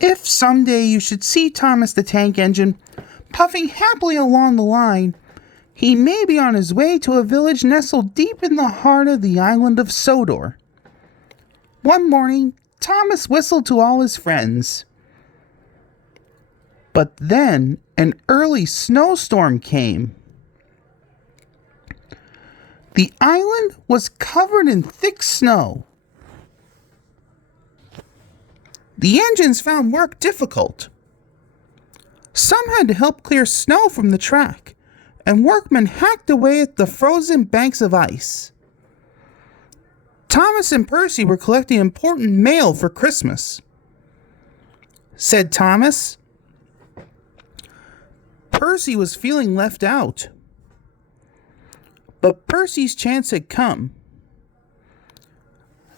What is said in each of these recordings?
If someday you should see Thomas the Tank Engine puffing happily along the line, he may be on his way to a village nestled deep in the heart of the island of Sodor. One morning, Thomas whistled to all his friends. But then an early snowstorm came. The island was covered in thick snow. The engines found work difficult. Some had to help clear snow from the track, and workmen hacked away at the frozen banks of ice. Thomas and Percy were collecting important mail for Christmas. Said Thomas. Percy was feeling left out. But Percy's chance had come.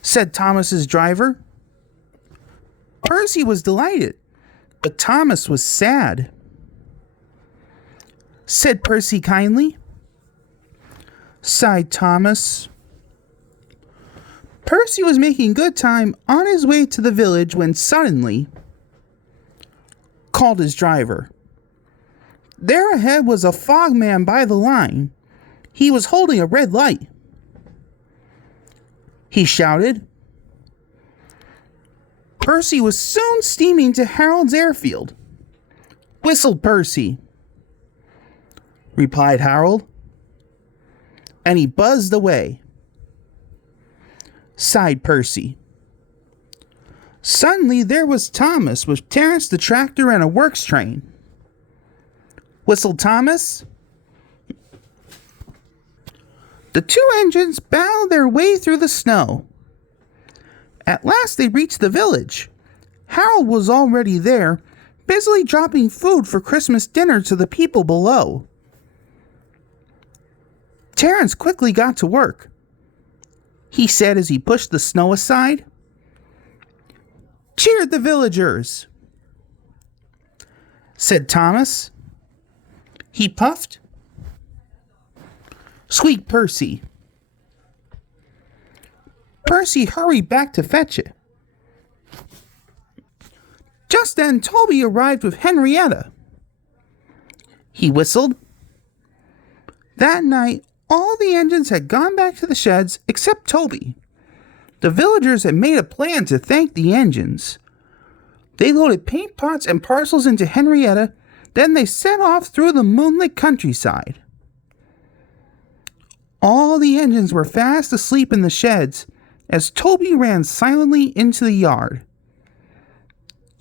Said Thomas's driver. Percy was delighted, but Thomas was sad. Said Percy kindly. Sighed Thomas. Percy was making good time on his way to the village when suddenly called his driver. There ahead was a fogman by the line. He was holding a red light. He shouted. Percy was soon steaming to Harold's airfield. Whistled Percy, replied Harold, and he buzzed away. Sighed Percy. Suddenly there was Thomas with Terence the tractor and a works train. Whistled Thomas. The two engines battled their way through the snow. At last they reached the village. Harold was already there, busily dropping food for Christmas dinner to the people below. Terence quickly got to work. He said as he pushed the snow aside. Cheered the villagers, said Thomas. He puffed. Squeaked Percy. Percy hurried back to fetch it. Just then Toby arrived with Henrietta. He whistled. That night, all the engines had gone back to the sheds except Toby. The villagers had made a plan to thank the engines. They loaded paint pots and parcels into Henrietta, then they set off through the moonlit countryside. All the engines were fast asleep in the sheds as Toby ran silently into the yard.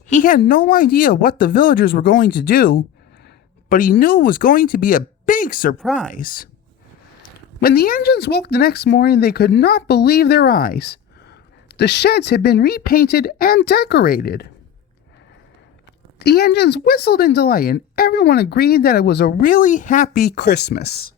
He had no idea what the villagers were going to do, but he knew it was going to be a big surprise. When the engines woke the next morning, they could not believe their eyes. The sheds had been repainted and decorated. The engines whistled in delight, and everyone agreed that it was a really happy Christmas.